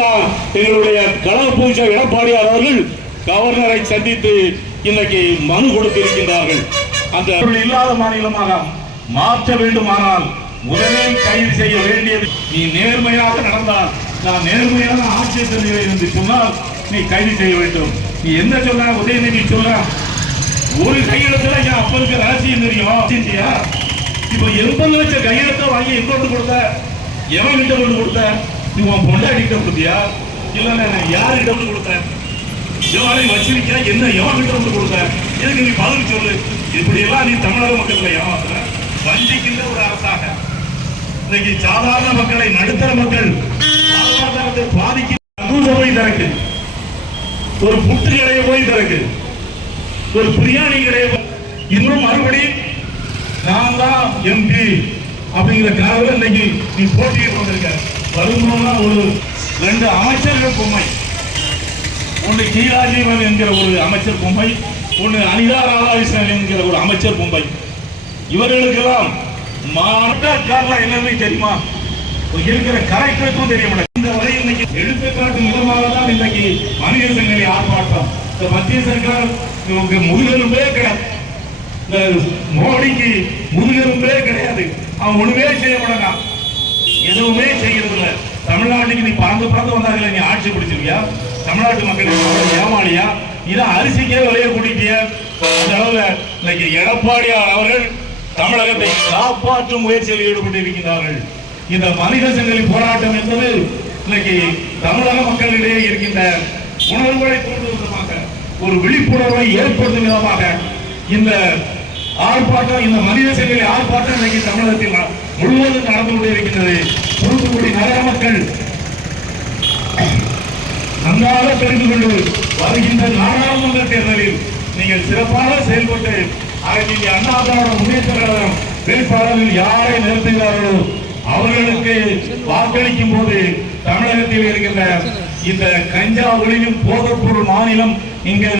ஐயா எங்களுடைய களபூஷ எடப்பாடியார் அவர்கள் கவர்னரை சந்தித்து இன்னைக்கு மனு கொடுத்திருக்கின்றார்கள். அந்த இல்லாத மாநிலமாக மாற்ற வேண்டுமானால் முதலில் கைது செய்ய வேண்டியது நீ நேர்மையாக நடந்தால் நான் நேர்மையான ஆட்சி தருகிறேன் என்று சொன்னால் நீ கைது செய்ய வேண்டும். நீ என்ன சொன்ன உதயநிதி சொல்ல ஒரு கையெழுத்துல என் அப்பனுக்கு ரகசியம் தெரியும். இப்ப 80 லட்சம் கையெழுத்த வாங்கி எங்க கொடுத்த எவன் கிட்ட கொண்டு கொடுத்த? நீ உன் பொண்டாடிக்கிட்ட கொடுத்தியா இல்ல யாருக்கிட்ட கொண்டு கொடுத்த? எவனையும் வச்சிருக்கியா என்ன எவன் கிட்ட கொண்டு கொடுத்த? எனக்கு நீ பதில் சொல்லு. இப்படி எல்லாம் நீ தமிழக மக்கள் ஏமாத்துற வஞ்சிக்கின்ற ஒரு அரசாக இன்னைக்கு சாதாரண மக்களை நடுத்தர மக்கள் பாதிக்க போய் திறக்கு, ஒரு புட்டு கடையை போய் திறக்கு, ஒரு பிரியாணி கடையை இன்னும் மறுபடியும் நான் தான் எம்பி அப்படிங்கிற கனவுல இன்னைக்கு நீ போட்டியிட்டு வந்திருக்க. வருமானா ஒரு 2 அமைச்சர்கள் பொம்மை, ஒன்று கீழாஜீவன் என்கிற ஒரு அமைச்சர் பொம்மை, ஒன்று அனிதா ராதாகிருஷ்ணன் என்கிற ஒரு அமைச்சர் பொம்மை. இவர்களுக்கெல்லாம் மாவட்டக்காரலாம் என்னன்னு தெரியுமா? இருக்கிற கரெக்டருக்கும் தெரிய மாட்டேன். இந்த வரை இன்னைக்கு எடுத்துக்காட்டு மூலமாக தான் இன்னைக்கு மனித சங்கிலி ஆர்ப்பாட்டம். இந்த மத்திய சர்க்கார் முதுகெலும்பே கிடையாது, இந்த மோடிக்கு முதுகெலும்பே கிடையாது. அவன் ஒண்ணுமே செய்ய மாட்டான், எதுவுமே செய்யறது இல்லை. தமிழ்நாட்டுக்கு நீ பறந்து பறந்து வந்தார்கள், நீ ஆட்சி பிடிச்சிருக்கியா? தமிழ்நாட்டு மக்களுக்கு ஏமாளியா? இதான் அரிசிக்கே விலையை கூட்டிட்டிய. அந்த அளவுல இன்னைக்கு எடப்பாடியார் அவர்கள் தமிழகத்தை காப்பாற்றும் முயற்சியில் ஈடுபட்டிருக்கிறார்கள். இந்த மனித சங்கிலி போராட்டம் என்பது இன்னைக்கு தமிழக மக்களிடையே இருக்கின்ற உணர்வுகளை தூண்டும் விதமாக, ஒரு விழிப்புணர்வை ஏற்படுத்தும் விதமாக இந்த ஆர்ப்பாட்டம், இந்த மனித சங்கிலி ஆர்ப்பாட்டம் இன்னைக்கு தமிழகத்தில் முழுவதும் நடந்து கொண்டிருக்கின்றது. தூத்துக்குடி நகர மக்கள் நன்றாக தெரிந்து கொண்டு வருகின்ற நாடாளுமன்ற தேர்தலில் நீங்கள் சிறப்பாக செயல்பட்டு அனைத்து அண்ணா திராவிட முன்னேற்ற கழகம் வேட்பாளர்கள் யாரை நிறுத்துகிறார்களோ அவர்களுக்கு வாக்களிக்கும் போது தமிழகத்தில் இருக்கின்ற இந்த கஞ்சா ஒழியும் போதைப்பொருள் மாநிலம் இங்கே